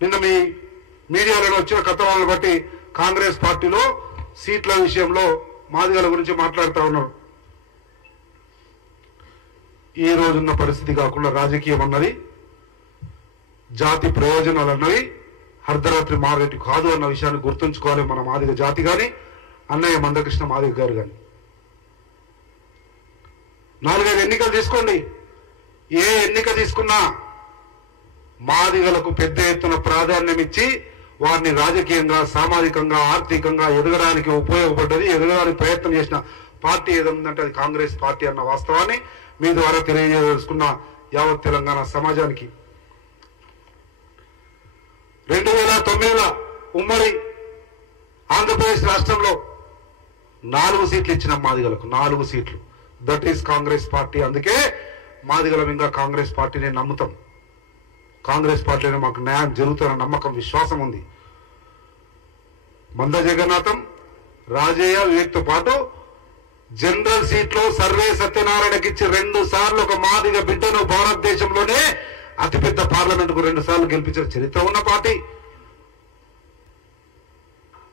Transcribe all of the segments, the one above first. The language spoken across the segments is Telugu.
నిన్న మీ మీడియాలో వచ్చిన కథనాలను బట్టి కాంగ్రెస్ పార్టీలో సీట్ల విషయంలో మాదిగల గురించి మాట్లాడుతూ ఉన్నారు. ఈ రోజున్న పరిస్థితి కాకుండా రాజకీయం అన్నది, జాతి ప్రయోజనాలు అన్నవి అర్ధరాత్రి మారేటి కాదు అన్న విషయాన్ని గుర్తుంచుకోవాలి మన మాదిగ జాతి కానీ, అన్నయ్య మందకృష్ణ మాదిగ గారు కానీ. 4-5 ఎన్నికలు తీసుకోండి, ఏ ఎన్నిక తీసుకున్నా మాదిగలకు పెద్ద ఎత్తున ప్రాధాన్యం ఇచ్చి వారిని రాజకీయంగా, సామాజికంగా, ఆర్థికంగా ఎదగడానికి ఉపయోగపడ్డది, ఎదగడానికి ప్రయత్నం చేసిన పార్టీ ఏదంటే అది కాంగ్రెస్ పార్టీ అన్న వాస్తవాన్ని మీ ద్వారా తెలియజేసుకున్న యావత్ తెలంగాణ సమాజానికి. 2009 ఉమ్మడి ఆంధ్రప్రదేశ్ రాష్ట్రంలో 4 సీట్లు ఇచ్చినాం మాదిగలకు, 4 సీట్లు. That is Congress party. అందుకే మాదిగలం ఇంకా కాంగ్రెస్ పార్టీని నమ్ముతాం. కాంగ్రెస్ పార్టీలో మాకు న్యాయం జరుగుతున్న నమ్మకం, విశ్వాసం ఉంది. మంద జగన్నాథం, రాజయ్య, వివేక్తో పాటు జనరల్ సీట్లో సర్వే సత్యనారాయణకి ఇచ్చి 2 సార్లు ఒక మాదిగ బిడ్డను భారతదేశంలోనే అతిపెద్ద పార్లమెంటుకు 2 సార్లు గెలిపించిన చరిత్ర ఉన్న పార్టీ,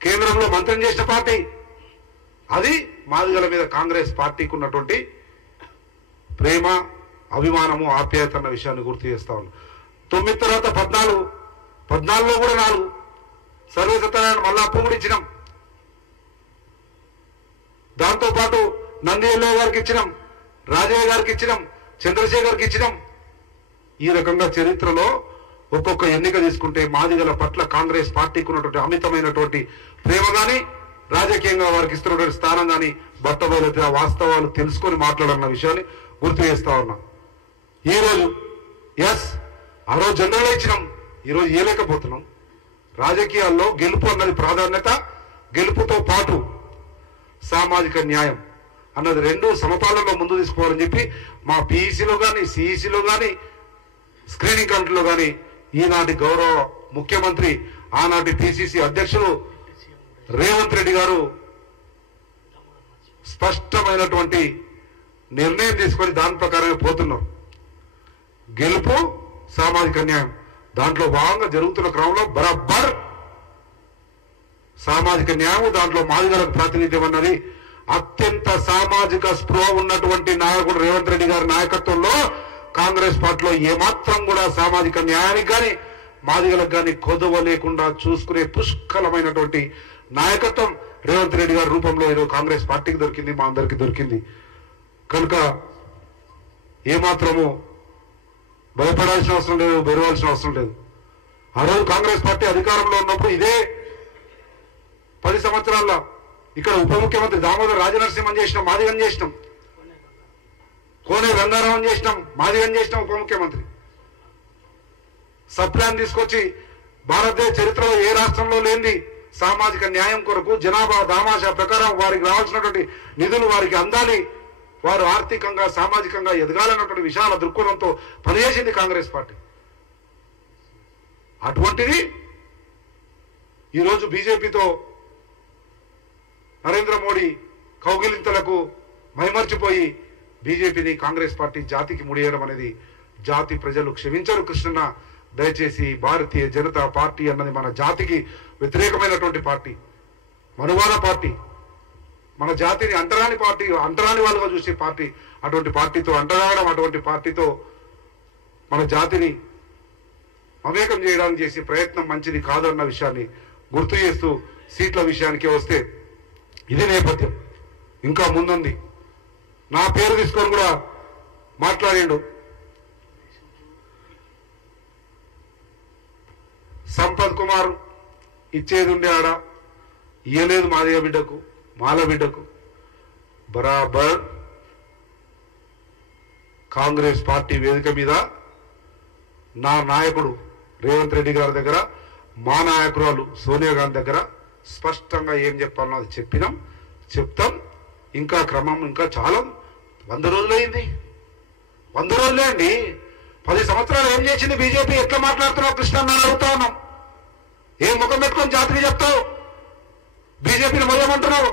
కేంద్రంలో మంత్రిని చేసిన పార్టీ. అది మాదిగల మీద కాంగ్రెస్ పార్టీకి ఉన్నటువంటి ప్రేమ, అభిమానము, ఆప్యాయత అన్న విషయాన్ని గుర్తు చేస్తా ఉన్నాం. 9 తర్వాత 14లో కూడా 4 సర్వే సత్యనారాయణ మళ్ళా అప్పు కూడా ఇచ్చినాం. దాంతోపాటు నంది ఎల్లయ్య గారికి ఇచ్చినాం, రాజయ్య గారికి ఇచ్చినాం, చంద్రశేఖర్కి ఇచ్చినాం. ఈ రకంగా చరిత్రలో ఒక్కొక్క ఎన్నిక తీసుకుంటే మాదిగల పట్ల కాంగ్రెస్ పార్టీకి ఉన్నటువంటి అమితమైనటువంటి ప్రేమ కానీ, రాజకీయంగా వారికి ఇస్తున్నటువంటి స్థానం కానీ బట్టబయలైతే ఆ వాస్తవాలు తెలుసుకొని మాట్లాడాలన్న విషయాన్ని గుర్తు చేస్తా ఉన్నా. ఈరోజు ఆ రోజు జనరల్ ఇచ్చినాం, ఈరోజు ఇవ్వలేకపోతున్నాం. రాజకీయాల్లో గెలుపు అన్నది ప్రాధాన్యత, గెలుపుతో పాటు సామాజిక న్యాయం అన్నది 2 సమపాలనలో ముందు తీసుకోవాలని చెప్పి మా పీఈసీలో కానీ, సిఈసీలో కానీ, స్క్రీనింగ్ కమిటీలో కానీ ఈనాటి గౌరవ ముఖ్యమంత్రి, ఆనాటి పిసిసి అధ్యక్షులు రేవంత్ రెడ్డి గారు స్పష్టమైనటువంటి నిర్ణయం తీసుకొని దాని ప్రకారమే పోతున్నారు. గెలుపు, సామాజిక న్యాయం, దాంట్లో భాగంగా జరుగుతున్న క్రమంలో బరాబర్ సామాజిక న్యాయం, దాంట్లో మాదిగలకు ప్రాతినిధ్యం అన్నది అత్యంత సామాజిక స్పృహ ఉన్నటువంటి నాయకుడు రేవంత్ రెడ్డి గారి నాయకత్వంలో కాంగ్రెస్ పార్టీలో ఏమాత్రం కూడా సామాజిక న్యాయానికి కానీ, మాదిగలకు కానీ కొదవ లేకుండా చూసుకునే పుష్కలమైనటువంటి నాయకత్వం రేవంత్ రెడ్డి గారి రూపంలో ఈరోజు కాంగ్రెస్ పార్టీకి దొరికింది, మా అందరికీ దొరికింది. కనుక ఏమాత్రము భయపడాల్సిన అవసరం లేదు, బెరవాల్సిన అవసరం లేదు. ఆ రోజు కాంగ్రెస్ పార్టీ అధికారంలో ఉన్నప్పుడు ఇదే 10 సంవత్సరాల్లో ఇక్కడ ఉప ముఖ్యమంత్రి దామోదర్ రాజనరసింహన్ చేసినాం, మాదిగం చేసినాం. కోనే గంగారామన్ చేసినాం, మాదిగం చేసినాం ఉప ముఖ్యమంత్రి. సబ్ ప్లాన్ తీసుకొచ్చి భారతదేశ చరిత్రలో ఏ రాష్ట్రంలో లేని సామాజిక న్యాయం కొరకు జనాభా దామాషా ప్రకారం వారికి రావాల్సినటువంటి నిధులు వారికి అందాలి, వారు ఆర్థికంగా, సామాజికంగా ఎదగాలన్నటువంటి విశాల దృక్పథంతో పనిచేసింది కాంగ్రెస్ పార్టీ. అటువంటిది ఈరోజు బీజేపీతో నరేంద్ర మోడీ కౌగిలింతలకు మైమర్చిపోయి బీజేపీని కాంగ్రెస్ పార్టీ జాతికి ముడియడం అనేది జాతి ప్రజలు క్షమించరు. కృష్ణన్న, దయచేసి భారతీయ జనతా పార్టీ అన్నది మన జాతికి వ్యతిరేకమైనటువంటి పార్టీ, మనువాద పార్టీ, మన జాతిని అంటరాని పార్టీ, అంటరాని వాళ్ళుగా చూసే పార్టీ. అటువంటి పార్టీతో అంటరాగడం, అటువంటి పార్టీతో మన జాతిని మమేకం చేయడానికి చేసే ప్రయత్నం మంచిది కాదన్న విషయాన్ని గుర్తు చేస్తూ సీట్ల విషయానికి వస్తే ఇది నేపథ్యం. ఇంకా ముందుంది. నా పేరు తీసుకొని కూడా మాట్లాడిండు. సంపత్ కుమార్ ఇచ్చేది ఉండే ఆడ ఇయ్యలేదు మాదిగ బిడ్డకు, మాల బిడ్డకు. బరాబర్ కాంగ్రెస్ పార్టీ వేదిక మీద నా నాయకుడు రేవంత్ రెడ్డి గారి దగ్గర, మా నాయకురాలు సోనియా గాంధీ దగ్గర స్పష్టంగా ఏం చెప్పాలనో అది చెప్పినాం, చెప్తాం. ఇంకా క్రమం ఇంకా చాలా 100 రోజులైంది. 100 రోజులే అండి. 10 సంవత్సరాలు ఏం చేసింది బీజేపీ? ఎట్లా మాట్లాడుతున్నావు కృష్ణ అడుగుతా ఉన్నాం. ఏం ముఖం పెట్టుకొని జాతిని చెప్తావు? బీజేపీని మొదలమంటున్నావు.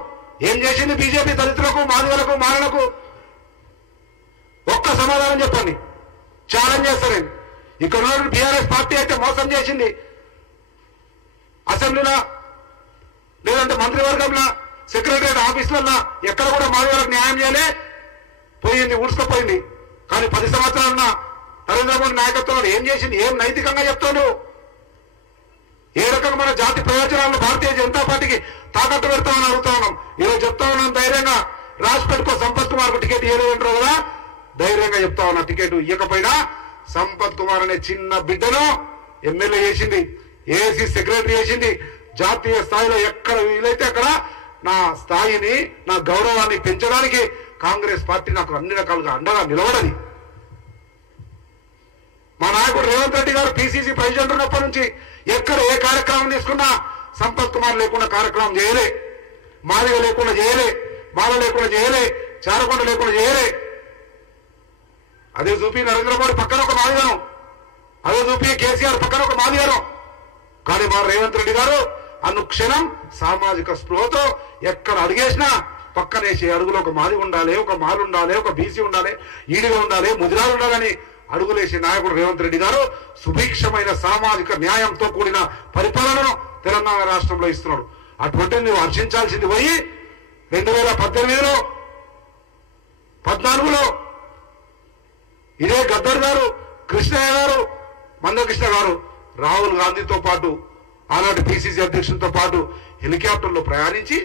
ఏం చేసింది బీజేపీ దళితులకు, మాదిగలకు, మాలలకు? ఒక్క సమాధానం చెప్పండి. ఛాలెంజ్ చేస్తాను. ఇక్కడ బీఆర్ఎస్ పార్టీ అయితే మోసం చేసింది, అసెంబ్లీలో లేదంటే మంత్రివర్గంలో సెక్రటరియట్ ఆఫీసులలో ఎక్కడ కూడా మాదిగలకు న్యాయం చేయలే, పోయింది ఊడ్చుకుపోయింది. కానీ 10 సంవత్సరాలున్న నరేంద్ర మోడీ నాయకత్వంలో ఏం చేసింది? ఏం నైతికంగా చెప్తాడు? ఏ రకంగా మన జాతి ప్రయోజనాలను భారతీయ జనతా పార్టీకి తాకట్టు పెడతామని అడుగుతా ఉన్నాం. ఈరోజు చెప్తా ఉన్నాం ధైర్యంగా, రాసి పెట్టుకో సంపత్ కుమార్ కు టికెట్ ఇవ్వలేదంటారు కదా, ధైర్యంగా చెప్తా ఉన్నా టికెట్ ఇవ్వకపోయినా సంపత్ కుమార్ అనే చిన్న బిడ్డను ఎమ్మెల్యే చేసింది, ఏసీ సెక్రటరీ చేసింది. జాతీయ స్థాయిలో ఎక్కడ వీలైతే అక్కడ నా స్థాయిని, నా గౌరవాన్ని పెంచడానికి కాంగ్రెస్ పార్టీ నాకు అన్ని రకాలుగా అండగా నిలబడది. మా నాయకుడు రేవంత్ రెడ్డి గారు పిసిసి ప్రెసిడెంట్ ఉన్నప్పటి నుంచి ఎక్కడ ఏ కార్యక్రమం తీసుకున్నా సంపత్ కుమార్ లేకుండా కార్యక్రమం చేయలే, మాదిగ లేకుండా చేయలే, బాల లేకుండా చేయలే, చారకొండ లేకుండా చేయలే. అదే చూపి నరేంద్ర మోడీ పక్కన ఒక మాదిగను, అదే చూపి కేసీఆర్ పక్కన ఒక మాదిగను. కానీ మా రేవంత్ రెడ్డి గారు అనుక్షణం సామాజిక స్పృహతో ఎక్కడ అడిగేసినా పక్కనేసి అడుగులో ఒక మాది ఉండాలి, ఒక మాలు ఉండాలి, ఒక బీసీ ఉండాలి, ఈడిగా ఉండాలి, ముదిరాలు ఉండాలని అడుగులేసే నాయకుడు రేవంత్ రెడ్డి గారు సుభిక్షమైన సామాజిక న్యాయంతో కూడిన పరిపాలనను తెలంగాణ రాష్ట్రంలో ఇస్తున్నాడు. అటువంటి నువ్వు హర్షించాల్సింది పోయి 2018లో 14లో ఇదే గద్దర్ గారు, కృష్ణయ్య గారు, మందకృష్ణ గారు రాహుల్ గాంధీతో పాటు ఆనాటి పిసిసి అధ్యక్షులతో పాటు హెలికాప్టర్లో ప్రయాణించి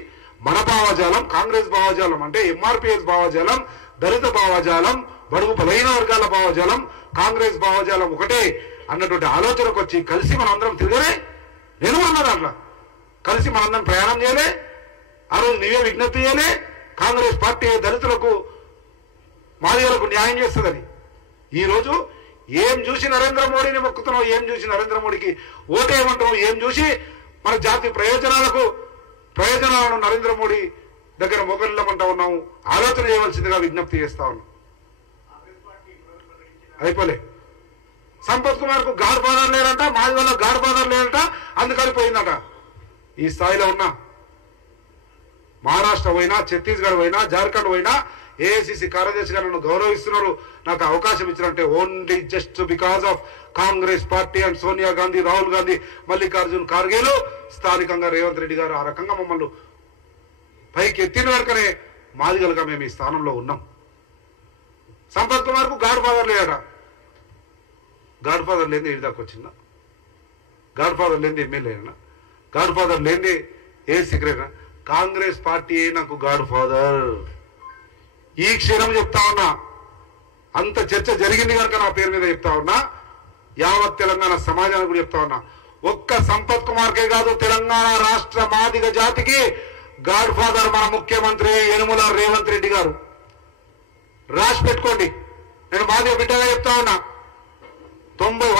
మన భావజాలం, కాంగ్రెస్ భావజాలం అంటే ఎంఆర్పిఎస్ భావజాలం, దళిత భావజాలం, బడుగు బలహీన వర్గాల భావజాలం, కాంగ్రెస్ భావజాలం ఒకటే అన్నటువంటి ఆలోచనకు వచ్చి కలిసి మనందరం తిరగలే. నేను అన్నా దాంట్లో కలిసి మనందరం ప్రయాణం చేయలే. ఆ రోజు నీవే విజ్ఞప్తి చేయలే, కాంగ్రెస్ పార్టీ దళితులకు మాదిగలకు న్యాయం చేస్తుందని. ఈరోజు ఏం చూసి నరేంద్ర మోడీని మొక్కుతున్నావు, ఏం చూసి నరేంద్ర మోడీకి ఓటేయమంటున్నావు, ఏం చూసి మన జాతి ప్రయోజనాలను నరేంద్ర మోడీ దగ్గర మొగలిల్లమంటా ఉన్నాము. ఆలోచన చేయవలసిందిగా విజ్ఞప్తి చేస్తా ఉన్నాం. అయిపోలే. సంపత్ కుమార్ కు గాడ్ ఫాదర్ లేరంట, మాది వల్ల గాడ్ ఫాదర్ లేరంట, అందుకని పోయిందట. ఈ స్థాయిలో ఉన్నా మహారాష్ట్ర పోయినా, ఛత్తీస్గఢ్ పోయినా, జార్ఖండ్ పోయినా ఏఐసిసి కార్యదర్శిగా నన్ను గౌరవిస్తున్నారు, నాకు అవకాశం ఇచ్చినట్టే only just because of Congress party and Sonia Gandhi, Rahul Gandhi, Mallikarjun ఖార్గేలు, స్థానికంగా రేవంత్ రెడ్డి గారు ఆ రకంగా మమ్మల్ని పైకి ఎత్తిన వరకనే మాదిగలుగా మేము ఈ స్థానంలో ఉన్నాం. సంపత్ కుమార్ కు గాడ్ ఫాదర్ లేదట. గాడ్ ఫాదర్ లేని ఇది దాకా వచ్చిందా? గాడ్ ఫాదర్ లేని ఎమ్మెల్యే అయినా, గాడ్ ఫాదర్ లేని ఏ సెక్రటరీ, కాంగ్రెస్ పార్టీ నాకు గాడ్ ఫాదర్. ఈ క్షణం చెప్తా ఉన్నా, అంత చర్చ జరిగింది కనుక నా పేరు మీద చెప్తా ఉన్నా, యావత్ తెలంగాణ సమాజానికి కూడా చెప్తా ఉన్నా. ఒక్క సంపత్ కుమార్కే కాదు, తెలంగాణ రాష్ట్ర మాదిగ జాతికి గాడ్ ఫాదర్ మన ముఖ్యమంత్రి యనుమల రేవంత్ రెడ్డి గారు. రాసి పెట్టుకోండి. నేను మాదిగ బిడ్డగా చెప్తా ఉన్నా. 90